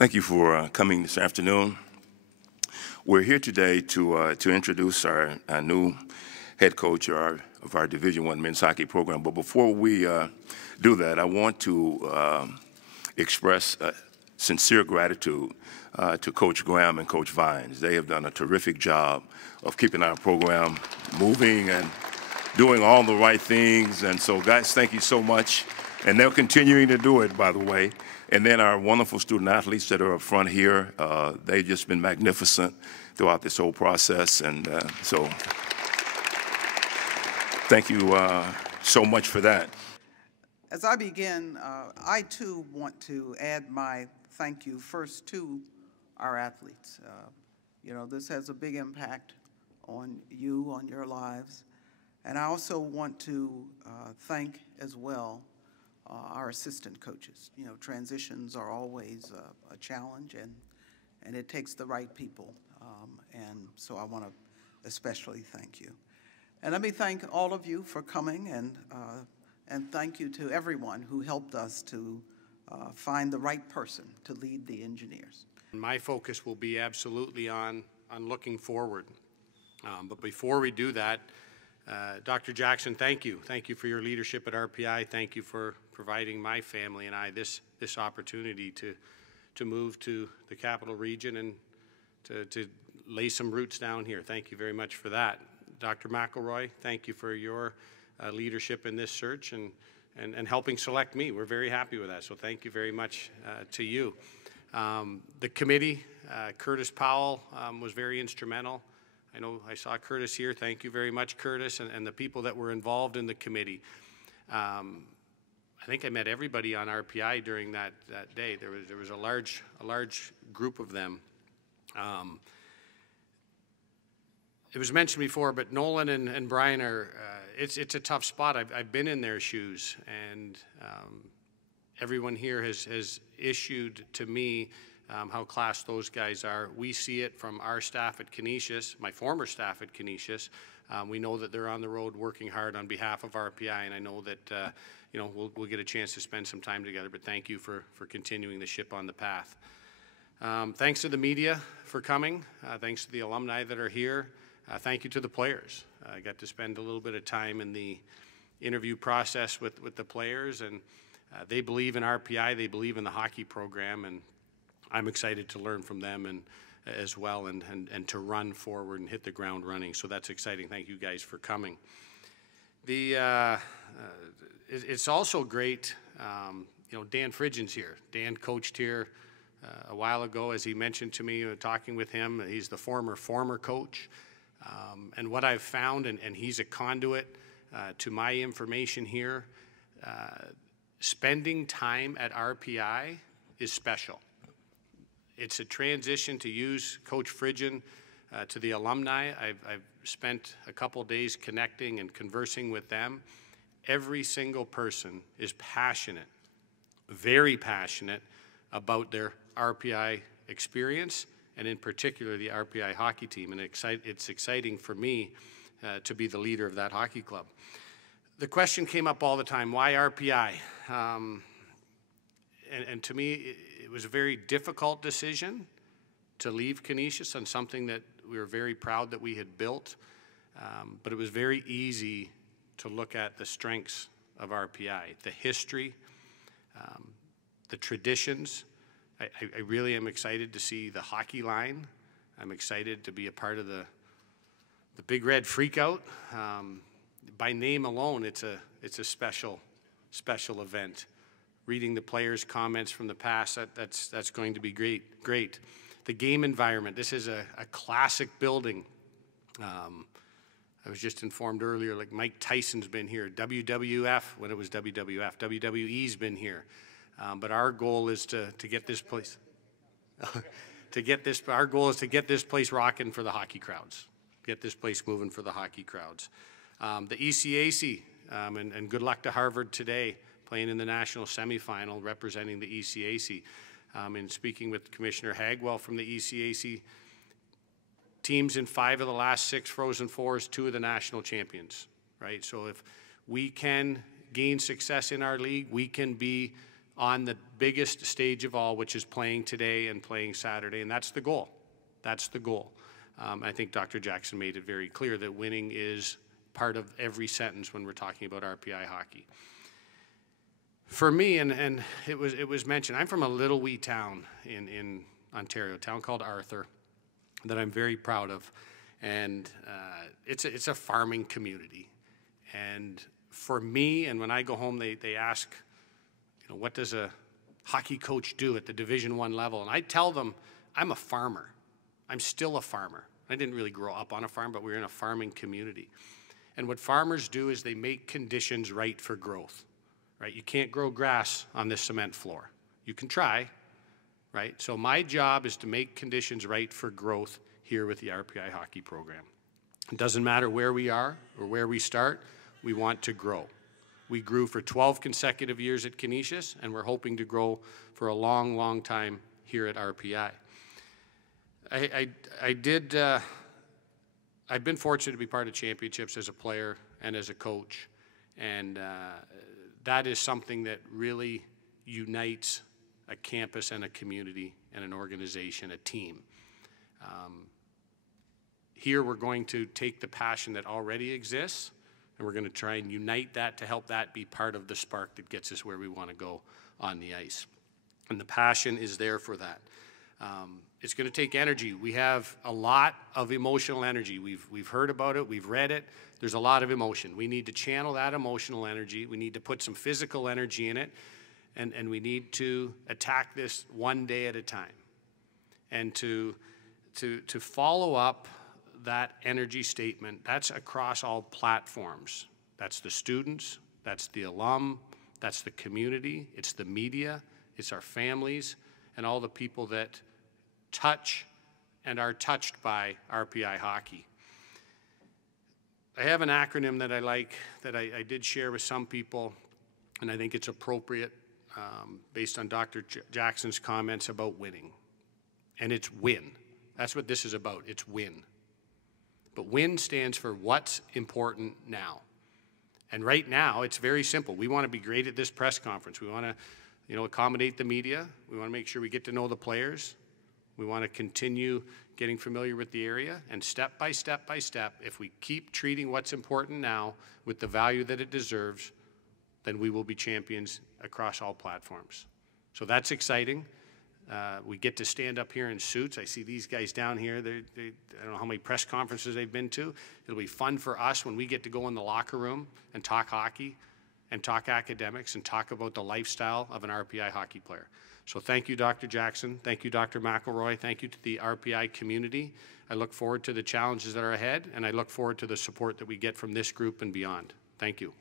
Thank you for coming this afternoon. We're here today to introduce our new head coach of our Division I men's hockey program. But before we do that, I want to express sincere gratitude to Coach Graham and Coach Vines. They have done a terrific job of keeping our program moving and doing all the right things. And so, guys, thank you so much. And they're continuing to do it, by the way. And then our wonderful student athletes that are up front here, they've just been magnificent throughout this whole process. And so thank you so much for that. As I begin, I too want to add my thank you first to our athletes. You know, this has a big impact on you, on your lives. And I also want to thank as well our assistant coaches. You know, transitions are always a challenge, and it takes the right people. And so I want to especially thank you. And let me thank all of you for coming, and thank you to everyone who helped us to find the right person to lead the Engineers. My focus will be absolutely on looking forward. But before we do that, Dr. Jackson, thank you. Thank you for your leadership at RPI. Thank you for providing my family and I this opportunity to move to the Capital Region and to lay some roots down here. Thank you very much for that. Dr. McElroy, thank you for your leadership in this search and helping select me. We're very happy with that, so thank you very much to you. The committee, Curtis Powell was very instrumental. I know I saw Curtis here. Thank you very much, Curtis, and the people that were involved in the committee. I think I met everybody on RPI during that day. There was a large group of them. It was mentioned before, but Nolan and Brian are. It's a tough spot. I've been in their shoes, and everyone here has issued to me how class those guys are. We see it from our staff at Canisius, my former staff at Canisius. We know that they're on the road working hard on behalf of RPI, and I know that you know, we'll get a chance to spend some time together, but thank you for continuing the ship on the path. Thanks to the media for coming. Thanks to the alumni that are here. Thank you to the players. I got to spend a little bit of time in the interview process with the players, and they believe in RPI, they believe in the hockey program, and I'm excited to learn from them and as well and to run forward and hit the ground running. So that's exciting. Thank you guys for coming. It's also great, you know, Dan Fridgen's here. Dan coached here a while ago, as he mentioned to me, talking with him. He's the former coach. And what I've found, and he's a conduit to my information here, spending time at RPI is special. It's a transition to use Coach Fridgen to the alumni. I've spent a couple days connecting and conversing with them. Every single person is passionate, very passionate about their RPI experience, and in particular the RPI hockey team. And it's exciting for me to be the leader of that hockey club. The question came up all the time, why RPI? And to me, it was a very difficult decision to leave Canisius on something that we were very proud that we had built. But it was very easy to look at the strengths of RPI, the history, the traditions. I really am excited to see the hockey line. I'm excited to be a part of the Big Red Freakout. By name alone, it's a special event. Reading the players' comments from the past, that's going to be great. The game environment, this is a classic building. I was just informed earlier, like Mike Tyson's been here, WWF, when it was WWF, WWE's been here. But our goal is to get this place, our goal is to get this place rocking for the hockey crowds, get this place moving for the hockey crowds. The ECAC, and good luck to Harvard today, playing in the national semifinal, representing the ECAC. And speaking with Commissioner Hagwell from the ECAC, teams in 5 of the last 6 Frozen Fours, 2 of the national champions, right? So if we can gain success in our league, we can be on the biggest stage of all, which is playing today and playing Saturday, and that's the goal. That's the goal. I think Dr. Jackson made it very clear that winning is part of every sentence when we're talking about RPI hockey. For me, and it was mentioned, I'm from a little wee town in Ontario, a town called Arthur, that I'm very proud of, and it's a farming community. And for me, and when I go home, they ask, you know, what does a hockey coach do at the Division I level? And I tell them, I'm a farmer. I'm still a farmer. I didn't really grow up on a farm, but we're in a farming community. And what farmers do is they make conditions right for growth, right? You can't grow grass on this cement floor. You can try, right? So my job is to make conditions right for growth here with the RPI hockey program. It doesn't matter where we are or where we start, we want to grow. We grew for 12 consecutive years at Canisius, and we're hoping to grow for a long, long time here at RPI. I've been fortunate to be part of championships as a player and as a coach, and that is something that really unites a campus and a community and an organization, a team. Here we're going to take the passion that already exists, and we're going to try and unite that to help that be part of the spark that gets us where we want to go on the ice. And the passion is there for that. It's going to take energy. We have a lot of emotional energy. We've heard about it. We've read it. There's a lot of emotion. We need to channel that emotional energy. We need to put some physical energy in it. And we need to attack this one day at a time. And to follow up that energy statement, that's across all platforms. That's the students. That's the alum. That's the community. It's the media. It's our families and all the people that touch and are touched by RPI hockey. I have an acronym that I like that I did share with some people, and I think it's appropriate based on Dr. Jackson's comments about winning. And it's WIN. That's what this is about. It's WIN. But WIN stands for what's important now. And right now, it's very simple. We want to be great at this press conference. We want to, you know, accommodate the media. We want to make sure we get to know the players. We want to continue getting familiar with the area. And step by step by step, if we keep treating what's important now with the value that it deserves, then we will be champions across all platforms. So that's exciting. We get to stand up here in suits. I see these guys down here. I don't know how many press conferences they've been to. It'll be fun for us when we get to go in the locker room and talk hockey and talk academics and talk about the lifestyle of an RPI hockey player. So thank you, Dr. Jackson. Thank you, Dr. McElroy. Thank you to the RPI community. I look forward to the challenges that are ahead, and I look forward to the support that we get from this group and beyond. Thank you.